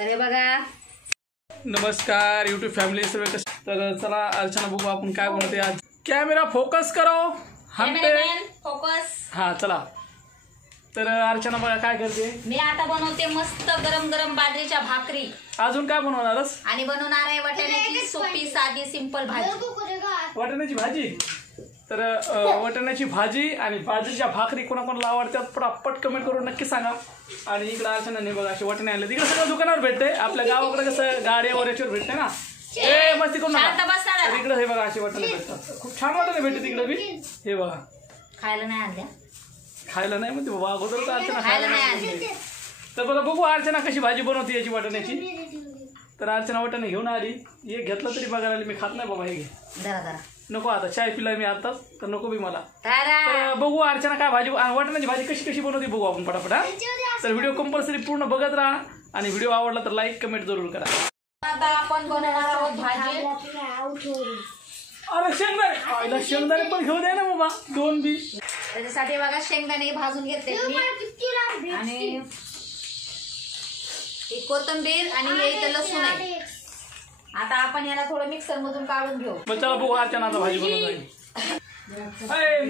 तर बघा, नमस्कार यूट्यूब फॅमिली सर्व कसं. तर चला अर्चना बघू आपण काय बनवते आज. कॅमेरा फोकस करो, हम पे फोकस. हा चला. तर अर्चना बघा काय करते. मी आता बनवते मस्त गरम गरम बाजरीच्या भाकरी. अजून काय बनवणारच. आणि बनवणार आहे वाटाण्याची सोपी साधी सिंपल भाजी. वाटाण्याची भाजी. तर वाटाण्याची भाजी आणि बाजरीच्या भाकरी कोणाकोणाला आवडतात पटापट कमेंट करून नक्की सांगा. आणि इकडे अर्चनाने बघा असे वाटाणे आणले. तिकडे सगळं दुकानावर भेटते. आपल्या गावाकडे कसं गाड्यावर याच्यावर भेटते ना. ए मस्ती करू नका. इकडे हे बघा असे वाटाणे भेटतात. खूप छान वाटाणे भेटते तिकडे बी. हे बघा खायला नाही आणल्या. खायला नाही म्हणते बाबा, अगोदरच अर्चना खायला नाही आणली. तर बघा बघू अर्चना कशी भाजी बनवते याची वाटाण्याची. तर अर्चना वाटाणे घेऊन आली. एक घेतलं तरी बघायला आली. मी खात नाही बाबा हे घे. जरा जरा नको आता चाय पिला मी आताच तर नको बी मला. तर तर बघू अर्चना काय भाजी वाटाण्याची भाजी कशी कशी बनवते बघू आपण पटापट. तर व्हिडिओ कंपल्सरी पूर्ण बघत राहा. आणि व्हिडिओ आवडला तर लाईक कमेंट जरूर करा. आता आपण बनवणार आहोत भाजी. अरे शेंगदाणे, शेंगदाणे पण घेऊ दे ना बाबा दोन बी. त्याच्यासाठी बघा शेंगदाणे भाजून घेतले मी. आणि कोथिंबीर आणि हे इथं लसूण आहे. आता आपण याला थोडं मिक्सर मधून काढून घेऊ. चला बघू अर्चना आता भाजी बनवून.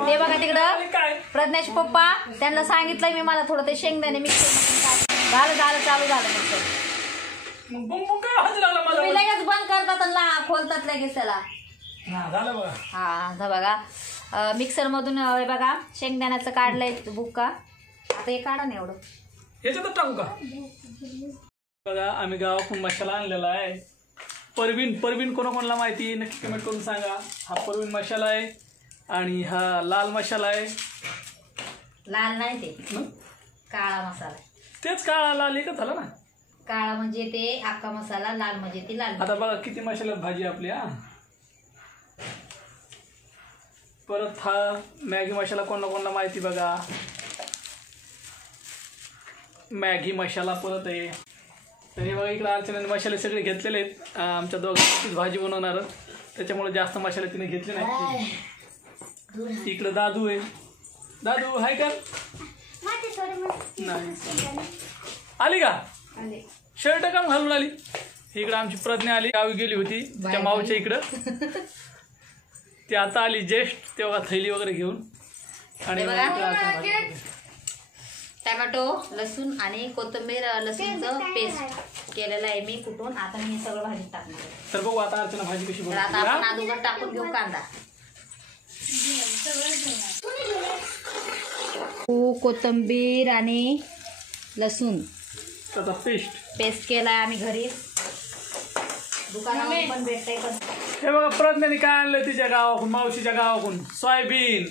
ते बघा तिकडं प्रज्ञाचे पप्पा त्यांना सांगितलंय मी मला थोडं ते शेंगदाणे मिक्सर झालं चालू झालं मिक्सर. तुम्ही लगेच बंद करतात आणि खोलतात लगेच त्याला. हा बघा मिक्सर मधून बघा शेंगदाण्याचं काढलंय बुक्का. आता हे काढा ना एवढं. याच्यातच टाकू का. बघा आम्ही गावाकडून मसाला आणलेला आहे. परवीन कोणाकोणाला माहिती नक्की कमेंट करून सांगा. हा परवीन मसाला आहे. आणि हा लाल मसाला आहे. लाल नाही ते काळा मसाला. तेच काळा लाल एकच झाला ना. काळा म्हणजे ते अख्खा मसाला, लाल म्हणजे ती लाल. आता बघा किती मसाल्यात भाजी आपली. परत हा मॅगी मसाला कोणाला माहिती बघा. मॅगी मसाला परत आहे. तर हे बघा इकडे अर्चनाने मसाले सगळे घेतलेले आहेत. आमच्या दोघांचीच भाजी बनवणार त्याच्यामुळे जास्त मसाले तिने घेतले नाही. इकडे दादू आहे. दादू हाय कर नाही आली का. शर्ट काम घालून आली. इकडे आमची प्रज्ञा आली. गावी गेली होती त्या मावच्या इकडं. ती आता आली जेस्ट तेव्हा थैली वगैरे घेऊन. आणि टोमॅटो लसूण आणि कोथिंबीर लसूणचं पेस्ट केलेलं आहे मी कुठून. आता मी सगळं भाजीत टाकणार. तर बघू आता अर्चना भाजी कशी बनवते. आता आपण अगोदर टाकून घेऊ कांदा. कोथिंबीर आणि लसूण त्याचा पेस्ट केलाय आम्ही घरी. दुकानामध्ये पण भेटतंय. पण हे बघा प्रज्ञाने काय आणलंय तिच्या गावाकडून, मावशीच्या गावाकडून. सोयाबीन.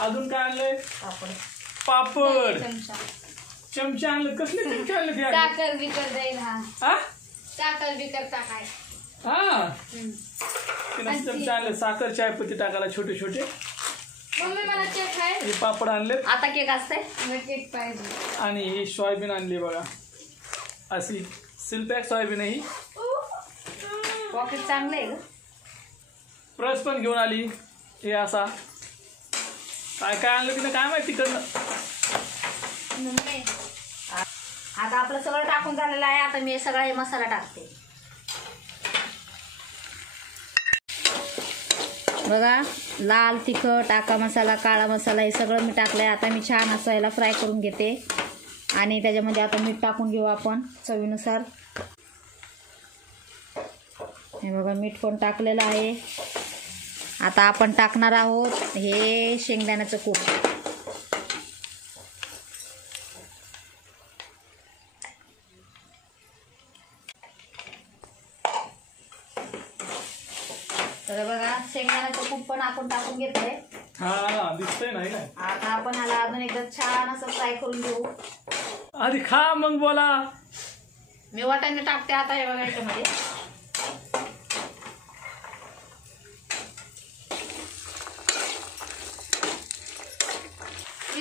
अजून काय आणलंय. पापड. चमचे आणले. कसले चमचे आणले. साखर बिकर जाईल. साखर बिकर टाकाय. हा चमचे आणले. साखर चायपत्ती टाकायला छोटे छोटे. हे पापड आणले. आता केक असतंय. केक पाहिजे. आणि ही सोयाबीन आणली बघा अशी सिलपॅक सोयाबीन. ही पॉकेट चांगलं आहे. ब्रश पण घेऊन आली. हे असा काय काय आणलं तिने काय माहिती तिकडनं. आता आपलं सगळं टाकून झालेलं आहे. आता मी सगळा हे मसाला टाकते. बघा लाल तिखट, आका मसाला, काळा मसाला हे सगळं मी टाकलंय. आता मी छान असं याला फ्राय करून घेते. आणि त्याच्यामध्ये आता मीठ टाकून घेऊ आपण चवीनुसार. हे बघा मीठ पण टाकलेलं आहे. आता आपण टाकणार आहोत हे शेंगदाण्याचं कूट. तर बघा शेंगदाण्याचं कूट पण आपण टाकून घेतलंय. हा दिसतंय नाही काय. आता आपण याला अजून एकदा छान असं फ्राय करून घेऊ. आधी खा मग बोला. मी वाटाणे टाकते आता हे बघा याच्यामध्ये.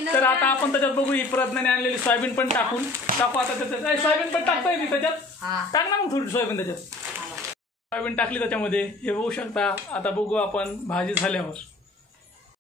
तर आता आपण त्याच्यात बघू. ही प्रज्ञाने आणलेली सोयाबीन पण टाकू आता त्याच्यात. सोयाबीन पण टाकतोय मी त्याच्यात. टाक ना मग थोडी सोयाबीन त्याच्यात. सोयाबीन टाकली त्याच्यामध्ये. हे बघू शकता. आता बघू आपण भाजी झाल्यावर.